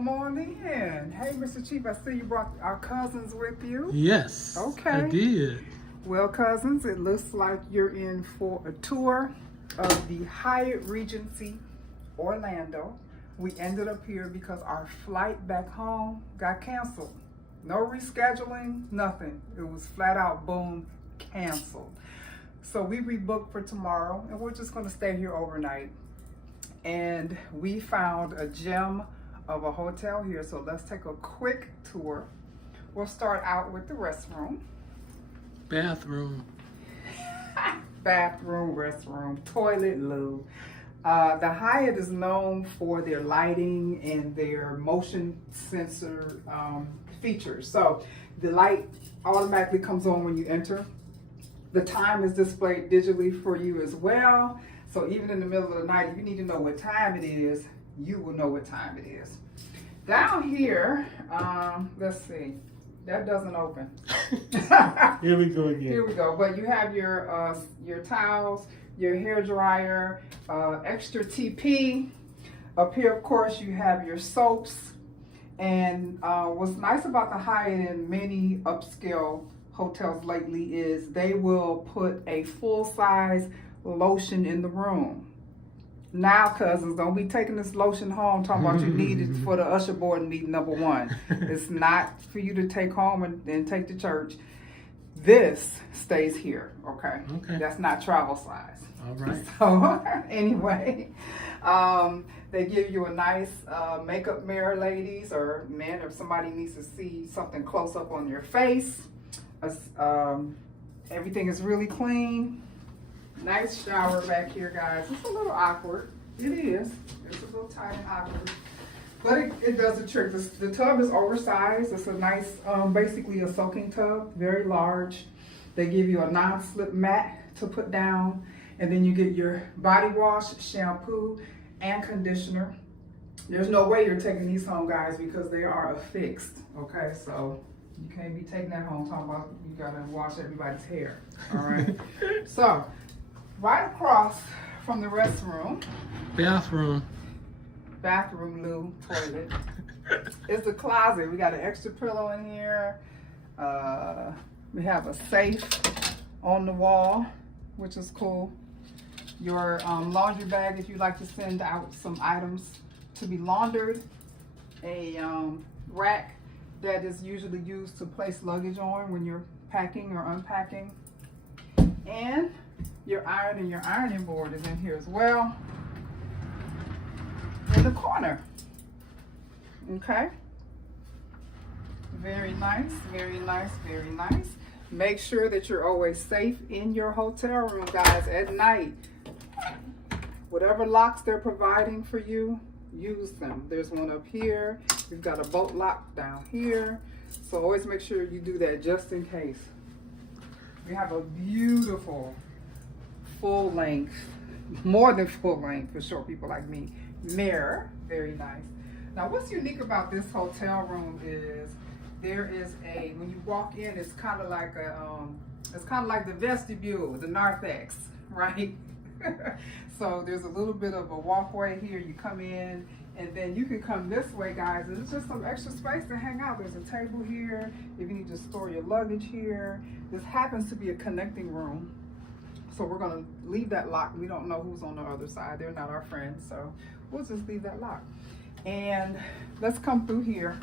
Come on in. Hey, Mr. Chief, I see you brought our cousins with you. Yes, Okay. I did. Well, cousins, it looks like you're in for a tour of the Hyatt Regency Orlando. We ended up here because our flight back home got canceled. No rescheduling, nothing. It was flat out, boom, canceled. So we rebooked for tomorrow, and we're just going to stay here overnight. And we found a gem of a hotel here, so let's take a quick tour. We'll start out with the restroom. Bathroom. Bathroom, restroom, toilet, loo. The Hyatt is known for their lighting and their motion sensor features. So the light automatically comes on when you enter. The time is displayed digitally for you as well. So even in the middle of the night, if you need to know what time it is, you will know what time it is. Down here, let's see, that doesn't open. Here we go again. Here we go. But you have your towels, your hair dryer, extra TP. Up here, of course, you have your soaps. And what's nice about the Hyatt and many upscale hotels lately is they will put a full-size lotion in the room. Now, cousins, don't be taking this lotion home talking about you need it for the usher board meeting number 1. It's not for you to take home and take to church. This stays here, okay? That's not travel size. All right. So anyway, they give you a nice makeup mirror, ladies or men, if somebody needs to see something close up on your face. Everything is really clean. Nice shower back here, guys. It's a little awkward. It is. It's a little tight and awkward. But it does the trick. The tub is oversized. It's a nice, basically a soaking tub, very large. They give you a non-slip mat to put down. And then you get your body wash, shampoo, and conditioner. There's no way you're taking these home, guys, because they are affixed. Okay, so you can't be taking that home talking about you gotta wash everybody's hair. All right. So right across from the restroom, bathroom, loo, toilet, is the closet. We got an extra pillow in here. We have a safe on the wall, which is cool. Your laundry bag, if you like to send out some items to be laundered. A rack that is usually used to place luggage on when you're packing or unpacking. And your iron and your ironing board is in here as well, in the corner. Okay, very nice, very nice, very nice. Make sure that you're always safe in your hotel room, guys, at night. Whatever locks they're providing for you, use them. There's one up here. We've got a bolt lock down here. So always make sure you do that just in case. We have a beautiful full length, more than full length for short people like me, mirror. Very nice. Now what's unique about this hotel room is there is a, when you walk in, it's kind of like the vestibule, the narthex, right? So there's a little bit of a walkway here. You come in, and then you can come this way, guys. There's just some extra space to hang out. There's a table here. If you need to store your luggage here. This happens to be a connecting room. So we're gonna leave that locked. We don't know who's on the other side. They're not our friends, so we'll just leave that locked. And let's come through here.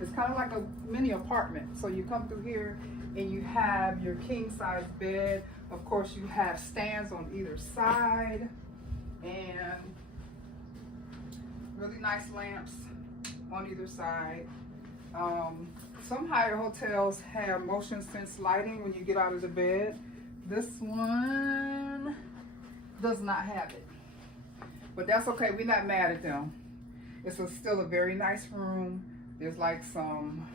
It's kind of like a mini apartment. So you come through here and you have your king size bed. Of course, you have stands on either side and really nice lamps on either side. Some higher hotels have motion sense lighting when you get out of the bed. This one does not have it, but that's okay. We're not mad at them. It's still a very nice room. There's like some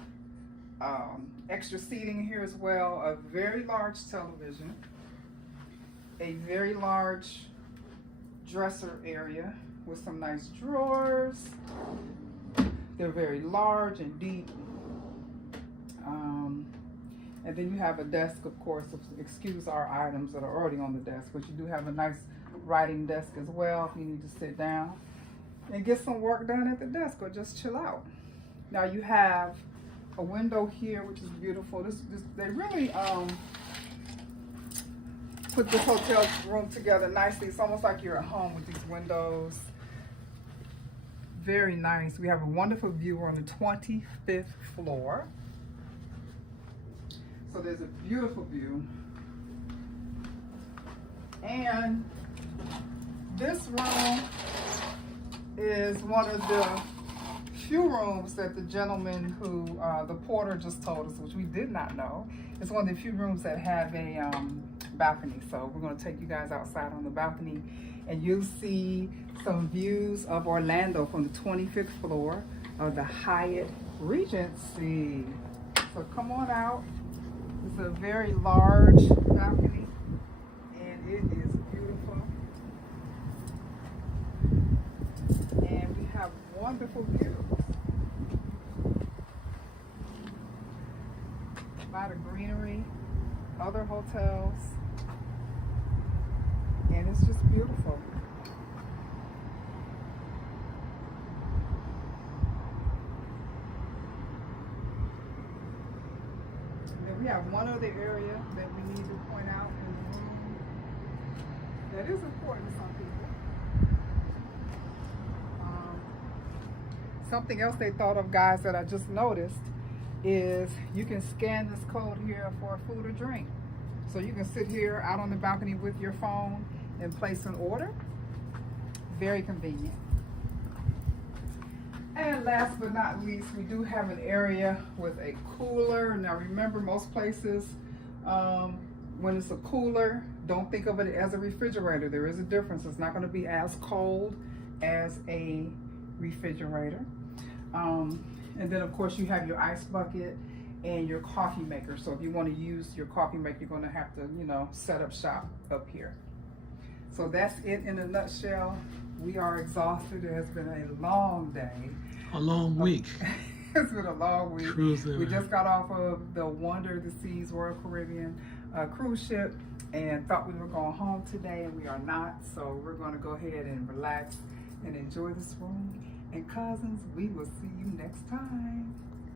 extra seating here as well. A very large television, a very large dresser area with some nice drawers. They're very large and deep. And then you have a desk, of course, excuse our items that are already on the desk, but you do have a nice writing desk as well if you need to sit down. and get some work done at the desk or just chill out. Now you have a window here, which is beautiful. They really put this hotel room together nicely. It's almost like you're at home with these windows. Very nice. We have a wonderful view. We're on the 25th floor. So there's a beautiful view. And this room is one of the few rooms that the gentleman who, the porter just told us, which we did not know. It's one of the few rooms that have a balcony. So we're going to take you guys outside on the balcony and you'll see some views of Orlando from the 25th floor of the Hyatt Regency. So come on out. It's a very large balcony and it is beautiful. And we have wonderful views. A lot of greenery, other hotels, and it's just beautiful. And then we have one other area that we need to point out in the room that is important to some people. Something else they thought of, guys, that I just noticed is you can scan this code here for food or drink. So you can sit here out on the balcony with your phone and place an order. Very convenient. And last but not least, we do have an area with a cooler. Now remember, most places, when it's a cooler, don't think of it as a refrigerator. There is a difference. It's not going to be as cold as a refrigerator. And then of course you have your ice bucket and your coffee maker. So if you want to use your coffee maker, you're going to have to, you know, set up shop up here. So that's it in a nutshell. We are exhausted. It has been a long day. A long week. It's been a long week. Cruising. We just got off of the Wonder of the Seas Royal Caribbean cruise ship and thought we were going home today, and we are not. So we're going to go ahead and relax and enjoy this room. And cousins, we will see you next time.